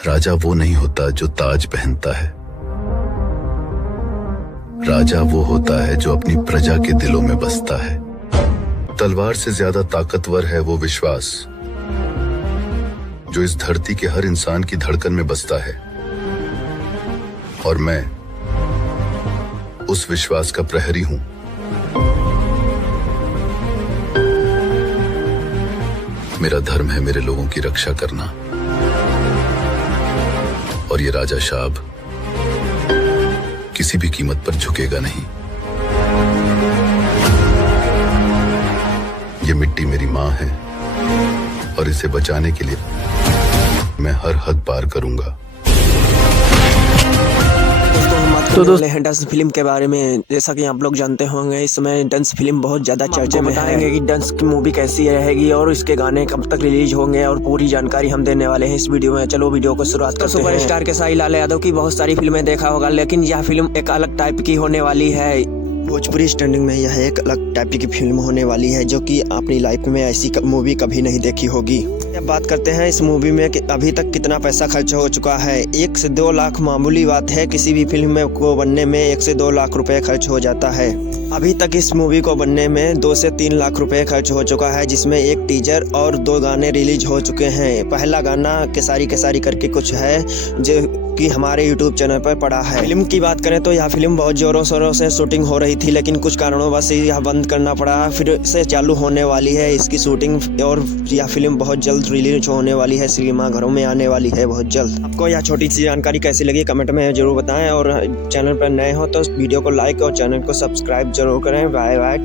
राजा वो नहीं होता जो ताज पहनता है। राजा वो होता है जो अपनी प्रजा के दिलों में बसता है। तलवार से ज्यादा ताकतवर है वो विश्वास जो इस धरती के हर इंसान की धड़कन में बसता है। और मैं उस विश्वास का प्रहरी हूं। मेरा धर्म है मेरे लोगों की रक्षा करना, और ये राजा शाब किसी भी कीमत पर झुकेगा नहीं। ये मिट्टी मेरी मां है और इसे बचाने के लिए मैं हर हद पार करूंगा। तो दोस्तों डंस फिल्म के बारे में जैसा कि आप लोग जानते होंगे, इस समय डंस फिल्म बहुत ज़्यादा चर्चे में बताएंगे कि डंस की मूवी कैसी रहेगी और इसके गाने कब तक रिलीज होंगे और पूरी जानकारी हम देने वाले हैं इस वीडियो में। चलो वीडियो को शुरुआत करते हैं। सुपरस्टार खेसारी लाल यादव की बहुत सारी फिल्में देखा होगा, लेकिन यह फिल्म एक अलग टाइप की होने वाली है। भोजपुरी स्टैंडिंग में यह एक अलग टाइप की फिल्म होने वाली है जो कि अपनी लाइफ में ऐसी मूवी कभी नहीं देखी होगी। अब बात करते हैं इस मूवी में कि अभी तक कितना पैसा खर्च हो चुका है। 1 से 2 लाख मामूली बात है, किसी भी फिल्म को बनने में 1 से 2 लाख रुपए खर्च हो जाता है। अभी तक इस मूवी को बनने में 2 से 3 लाख रुपए खर्च हो चुका है, जिसमें एक टीजर और 2 गाने रिलीज हो चुके हैं। पहला गाना केसारी केसारी करके कुछ है जो कि हमारे YouTube चैनल पर पड़ा है। फिल्म की बात करें तो यह फिल्म बहुत जोरों शोरों से शूटिंग हो रही थी, लेकिन कुछ कारणों बस यह बंद करना पड़ा। फिर से चालू होने वाली है इसकी शूटिंग और यह फिल्म बहुत जल्द रिलीज होने वाली है, सिनेमा घरों में आने वाली है बहुत जल्द। आपको यह छोटी सी जानकारी कैसी लगी कमेंट में जरूर बताएं, और चैनल पर नए हो तो वीडियो को लाइक और चैनल को सब्सक्राइब जरूर करें। Bye bye.